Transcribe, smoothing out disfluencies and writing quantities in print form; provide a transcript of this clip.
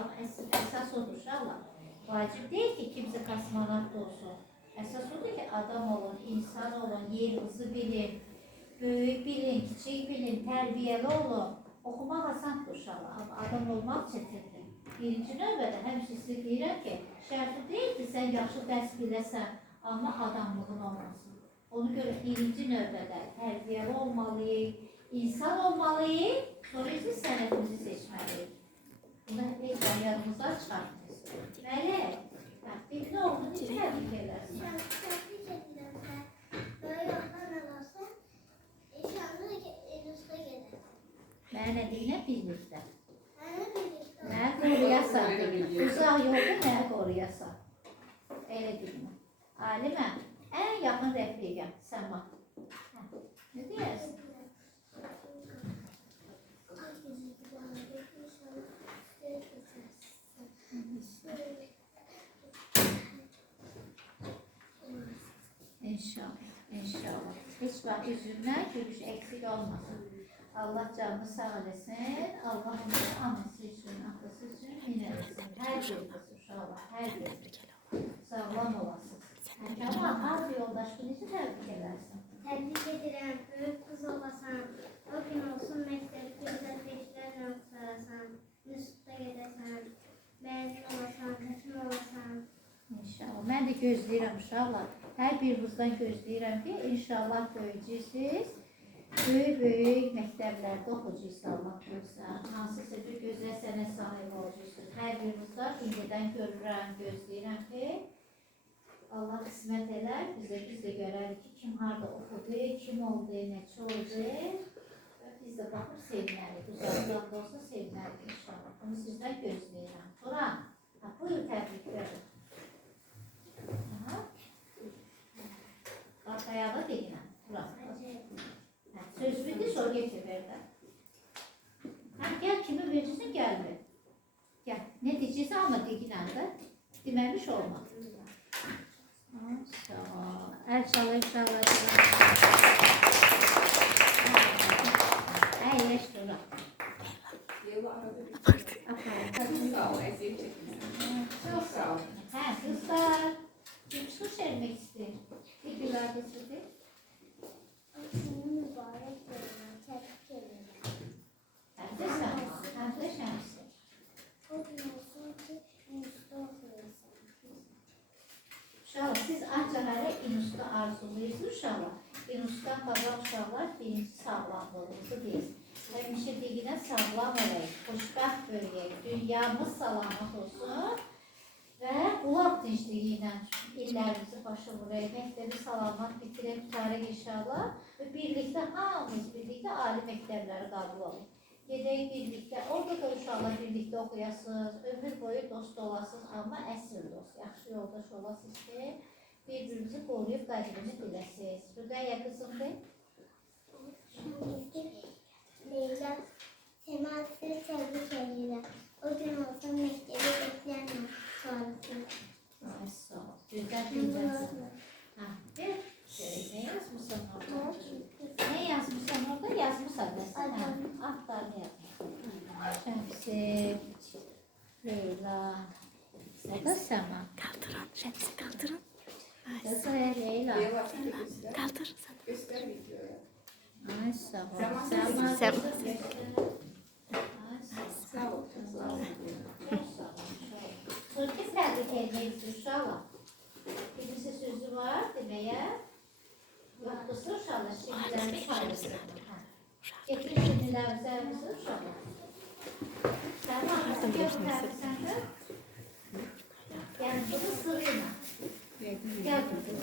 inşallah. Əsas odur inşallah. Vacib değil ki kimse kosmonavt olsun. Əsas odur ki adam olun, insan olun, yerinizi bilin, böyük bilin, kiçik bilin, tərbiyəli olun. Okumaq asandır inşallah, amma adam olmaq çətindir. Birinci növbədə həmişə sizə deyirəm ki, şərti deyil ki, sən yaxşı dərs biləsən, amma adamlığın olmasın. Onu görə birinci növbədə tərbiyəli olmalıyıq, insan olmalıyıq, sonra isə sənətimizi seçməliyik. Bunu heç yanımızdan çıxartmayız. Mələk, bir nə oldu, necə təbrik edərsin? Təbrik edirəm sən. Böyle yoldan alarsa, inşallah Enusta gedər. Mənə nə deyinə birlikdə. Mənə birlikdə. Mənə qoruyasan. Uzaq yolda mənə qoruyasan. Elə deyinə. Alimə, ən yaxın rəfiqəm, Səma. Ne deyərsin? İnşallah, inşallah. Hiç vaxt üzümdən gülüş eksik olmasın. Allah canını sağ eləsin. Allah onun anası üçün, atası üçün minə etsin. Hər birimiz inşallah, hər birimiz. Sağlam olasın. Ama az yoldaş bu necə təbrik edərsin? Təbrik edirəm, böyük qız olasan, o gün olsun məktəbi gözəl beşlərlə oxusarasan, instituta gedəsən, məzun olasan, kətim olasan. İnşallah. Mən də gözləyirəm inşallah. Hər birimizdən gözləyirəm ki, inşallah böyüyürsünüz. Böyük məktəblərdə oxuyacaqsınız. Hansısa bir gözəl sənət sahibi olacaqsınız. Hər birimizdən indidən görürəm, gözləyirəm ki, Allah qismət elər, biz də görərik ki, kim harada oxudu, kim oldu, neçə oldu. Biz də baxıb sevinərik, uzaqdan da olsa sevinərik inşallah. Bunu sizdən gözləyirəm. Turan, buyur təbriklər. Qalk ayağa deyinəm, Turan. Söz bildi, sonra getir verdən. Gəl, kimi verirsin, gəlmir. Gəl, nə deyəcəksə, amma deyinəm də, deməmiş olmaz. Əl çalır, çalır. Əyləş Turan. Sağ ol, əziyyət çəkməsin. Çox sağ ol. Qızlar, çıxış vermək istəyir. İlgilər desədir. Seni mübarək görürəm, təbrik edirəm. Həmdə şəmsi. O gün olsun ki, instituta oxuyursan. Uşaqlar, siz ancaq hələ İNUS'da arzulayırsınız uşaqlar. İNUS'dan qalan uşaqlar birinci sağlamlığınızı deyir. Həmişə deyinə sağlam olaq, xoşbəxt böyüyək, dünyamız salamat olsun və qulaq dincliyi ilə illərimizi başa vuraq, məktəbi salamat bitirək, tutarıq inşallah və birlikdə, hamımız birlikdə ali məktəbləri qəbul olun. Gedək birlikdə, orada da uşaqlar birlikdə oxuyasınız, ömür boyu dost olasınız, amma əsl dost, yaxşı yoldaş olasınız ki, bir-birimizi qoruyub qədrini biləsiniz. Rüqayyə qızımdır. Leyla, Səmasını təbrik edirəm. O gün olsa məktəbi beşlərlə oxusarsan. Ay, sağ ol. Gözəl bilməsin. Bir, nə yazmışsan orada? Ne yazmışsan orada? Yazmışsan desene. Atlarını yazmışsan. Şemsi, Leyla, Seda Sema. Kaldırın, Şemsi kaldırın. Kızaya Leyla. Kaldır. Göster videoya. Ay sağ ol. Sema. Sema. Sema. Ay sağ Sağ ol. ol. Sağ ol. Türkçe tebrik ederiz inşallah. Birisi sözü var demeye. Yoksa inşallah şimdilerimiz paylaşır. Getir şimdilerimizi inşallah. Sen var mısın? Göster sen de. Yani bunu sırrına. Gel kızım.